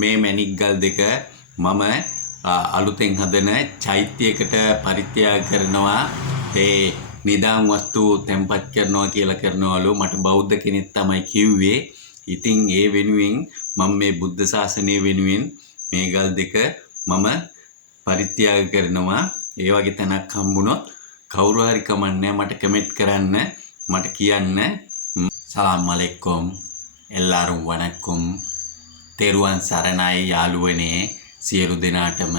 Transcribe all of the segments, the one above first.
මේ මැණික් ගල් දෙක මම අලුතෙන් හදන චෛත්‍යයකට පරිත්‍යාග කරනවා. ඒ නිදාන් වස්තු තැන්පත් කරනවා කියලා කරනවලු. මට බෞද්ධ කෙනෙක් තමයි කිව්වේ. ඉතින් ඒ වෙනුවෙන් මම මේ බුද්ධ ශාසනය වෙනුවෙන් මේ ගල් දෙක මම පරිත්‍යාග කරනවා. ඒ වගේ තැනක් හම්බුනොත් කවුරු හරි කමන්නේ මට කමෙන්ට් කරන්න, මට කියන්න. සලාම් අලයිකුම්, එල්ලාරුම් වණක්කුම්. තෙරුවන් සරණයි යාළුවනේ සියලු දෙනාටම.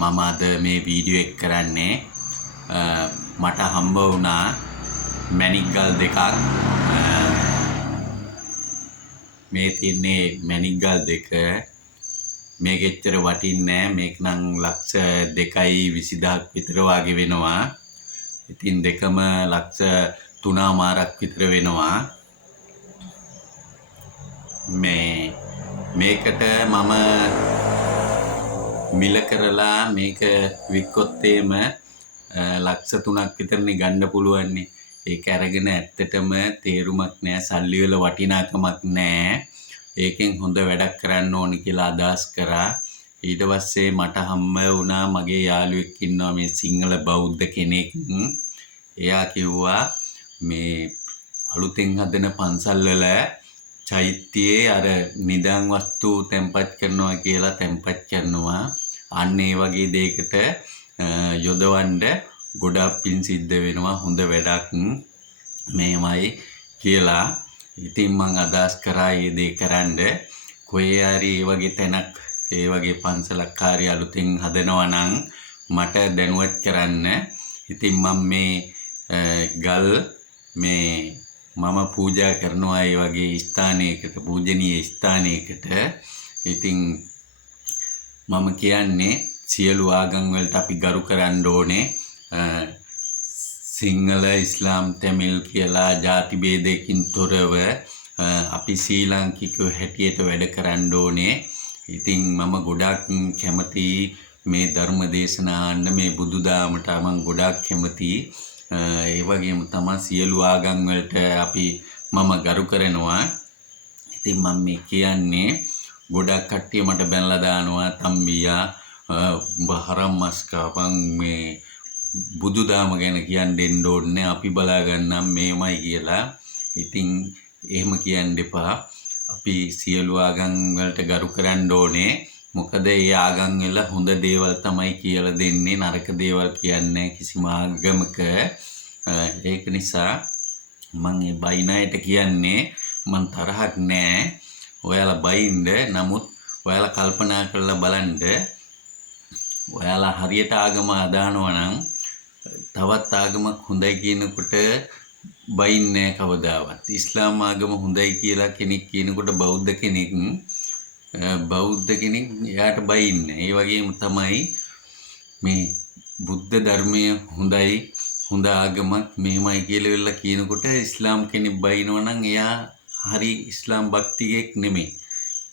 මම අද මේ වීඩියෝ එක කරන්නේ මට හම්බ වුණා මැණික් ගල් දෙකක්. මේ තියන්නේ මැණික් ගල් දෙක. මේක එච්චර වටින්නේ නැහැ. මේක නම් ලක්ෂ 2.20,000ක් විතර වගේ වෙනවා. ඉතින් දෙකම ලක්ෂ 3.5ක් විතර වෙනවා. මේකට මම මිල කරලා මේක වික්කොත් එම ලක්ෂ 3ක් විතරනේ ගන්න පුළුවන්. ඒක අරගෙන ඇත්තටම තේරුමක් නැහැ, සල්ලි වල වටිනාකමක් නැහැ. ඒකෙන් හොඳ වැඩක් කරන්න ඕනි කියලා අදහස් කරා. ඊට පස්සේ මට හම්බ වුණා මගේ යාළුවෙක් ඉන්නවා මේ සිංහල බෞද්ධ කෙනෙක්. එයා කිව්වා මේ අලුතෙන් හදන පන්සල් වල චෛත්‍යයේ අර නිදාන් වස්තු තැන්පත් කරනවා කියලා තැන්පත් කරනවා. අන්න ඒ වගේ දෙයකට යොදවන්න ගොඩක් පින් සිද්ධ වෙනවා. හොඳ වැඩක් මේමයි කියලා. ඉතින් මං අදහස් කරා මේ දේ කරන්න. කොහේ හරි ඒ වගේ තැනක්, ඒ වගේ පන්සලක් හරි අලුතෙන් හදනවා නම් මට දැනුවත් කරන්න. ඉතින් මම මේ ගල් මම පූජා කරනවා ඒ වගේ ස්ථානයකට, පූජනීය ස්ථානයකට. ඉතින් මම කියන්නේ සියලු ආගම් වලට අපි ගරු කරන්න ඕනේ. සිංහල, ඉස්ලාම්, තමිල් කියලා ಜಾති ભેදයකින් තොරව අපි ශ්‍රී ලාංකිකයෝ හැටියට වැඩ කරන්න ඕනේ. ඉතින් මම ගොඩක් කැමති මේ ධර්ම දේශනා අහන්න, මේ බුදුදහමට මම ගොඩක් කැමති. ඒ වගේම තමයි සියලු ආගම් වලට මම ගරු කරනවා. ඉතින් මම මේ කියන්නේ ගොඩක් කට්ටිය මට බැනලා දානවා, තම්බියා උඹ හරම් මස් කාපන්, මේ බුදුදහම ගැන කියන්න දෙන්න ඕනේ, අපි බලා ගන්නම් මේමයි කියලා. ඉතින් එහෙම කියන්න එපා. අපි සියලු ආගම් වලට ගරු කරන්න ඕනේ. මොකද ඒ ආගම් වල හොඳ දේවල් තමයි කියලා දෙන්නේ, නරක දේවල් කියන්නේ කිසිම ආගමක. ඒක නිසා මම මේ බයිනයට කියන්නේ මං තරහක් නෑ. ඔයාලා බයින්ද, නමුත් ඔයාලා කල්පනා කරලා බලන්න. ඔයාලා හරියට ආගම අදහනවා නම් තවත් ආගමක් හොඳයි කියනකොට බයින්නේ කවදාවත්. ඉස්ලාම් ආගම හොඳයි කියලා කෙනෙක් කියනකොට බෞද්ධ කෙනෙක් එයාට බයින්නේ. ඒ වගේම තමයි මේ බුද්ධ ධර්මය හොඳයි, හොඳ ආගමක් මේමයි කියලා කියනකොට ඉස්ලාම් කෙනෙක් බයිනවා නම් එයා හරි ඉස්ලාම් භක්තිකෙක් නෙමෙයි.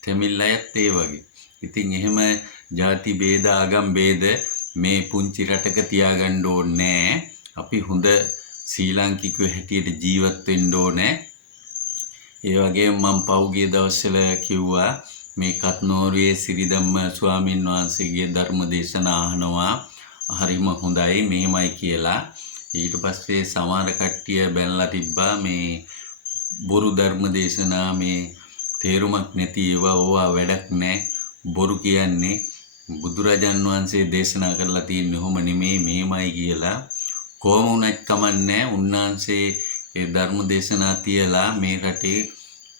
තමිල් අයත් ඒ වගේ. ඉතින් එහෙම ಜಾති ભેද, ආගම් ભેද මේ පුංචි රටක තියාගන්න ඕනේ. අපි හොඳ ශ්‍රී ලාංකිකයෝ හැටියට ජීවත් වෙන්න ඕනේ. ඒ වගේම මම පෞගිය දවස්වල කිව්වා මේ කත්නෝරුවේ සිරිධම්ම ස්වාමීන් වහන්සේගේ ධර්ම දේශනා අහනවා. හරිම හොඳයි මෙහෙමයි කියලා. ඊට පස්සේ සමහර කට්ටිය බැනලා තිබ්බා මේ බොරු ධර්ම දේශනා, මේ තේරුමක් නැති ඒවා, ඕවා වැඩක් නැහැ, බොරු කියන්නේ. බුදුරජාන් වහන්සේ දේශනා කරලා තියෙන්නේ ඔහොම නෙමෙයි, මේමයි කියලා. කොහොම වුණත් කමන්නේ. උන්වහන්සේ ඒ ධර්ම දේශනා තියලා මේ රටේ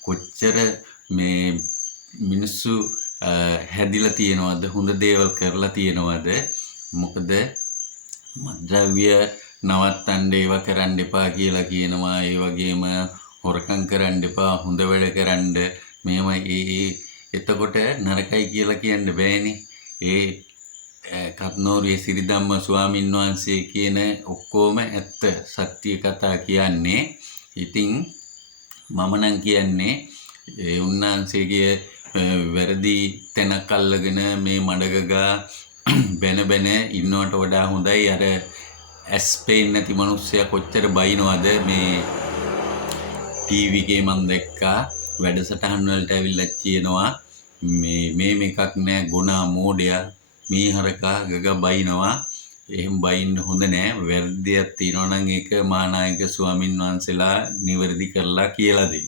කොච්චර මේ මිනිස්සු හැදිලා තියෙනවද, හොඳ දේවල් කරලා තියෙනවද. මොකද මද්ද්‍රව්‍ය නවත්තන්න, ඒවා කරන්න එපා කියලා කියනවා. ඒ වගේම හොරකම් කරන්න එපා, හොඳ වැඩ කරන්න මේමයි. එතකොට නරකයි කියලා කියන්න බෑනේ. ඒ කත්නෝරුවේ සිරිධම්ම ස්වාමීන් වහන්සේ කියන ඔක්කොම ඇත්ත, සත්‍ය කතා කියන්නේ. ඉතින් මම නම් කියන්නේ උන්වහන්සේගේ වැරදි තැනක් අල්ලගෙන මේ මඩගගා බැන ඉන්නවට වඩා හොඳයි අර ඇස් පේන්නේ නැති මිනිස්සයා කොච්චර බයිනවද. මේ ටීවී එකේ මම දැක්කා වැඩසටහන් වලට ඇවිල්ලා කියනවා මේ එකක් නෑ ගුණා මෝඩයා මීහරකා ගග බයිනවා. එහෙම බයින්න හොඳ නෑ. වැරදියක් තියෙනවා නම් ඒක මහානායක ස්වාමින් වහන්සේලා නිවැරදි කරලා කියලා දෙයි.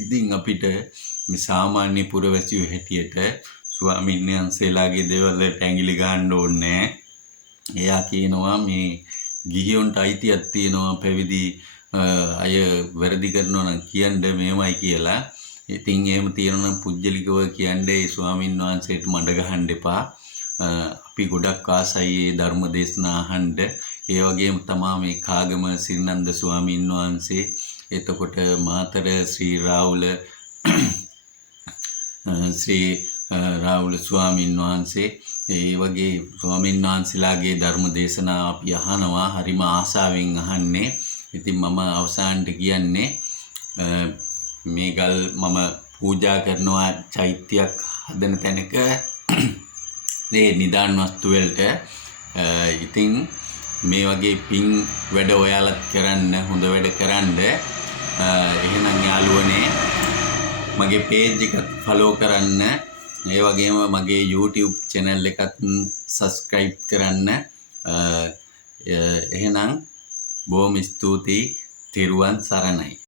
ඉතින් අපිට මේ සාමාන්‍ය පුරවැසියෝ හැටියට ස්වාමීන් වහන්සේලාගේ දේවල් වලට ඇඟිලි ගහන්න ඕනේ නෑ. එයා කියනවා මේ ගිහියොන්ට අයිතියක් තියෙනවා පැවිදි අය වැරදි කරනවා නම් කියන්න මෙහෙමයි කියලා. ඉතින් එහෙම තියෙනවා නම් පුජ්‍යලිකව කියන්නේ ඒ ස්වාමීන් වහන්සේට මඩ ගහන්න එපා. අපි ගොඩක් ආසයි මේ ධර්ම දේශනා අහන්න. ඒ වගේම තමයි මේ කාගම සිරිනන්ද ස්වාමීන් වහන්සේ, එතකොට මාතර ශ්‍රී රාහුල ස්වාමීන් වහන්සේ, ඒ වගේ ස්වාමීන් වහන්සේලාගේ ධර්ම දේශනා අපි අහනවා. හරිම ආසාවෙන් අහන්නේ. ඉතින් මම අවසානට කියන්නේ මේ ගල් මම පූජා කරනවා චෛත්‍යයක් හදන තැනක මේ නිදාන් වස්තු වලට. ඉතින් මේ වගේ පින් වැඩ ඔයාලත් කරන්න, හොඳ වැඩ කරන්න. එහෙනම් යාළුවනේ මගේ page එක follow කරන්න. ඒ වගේම මගේ YouTube channel එකත් subscribe කරන්න. එහෙනම් බොහොම ස්තුතියි. තෙරුවන් සරණයි.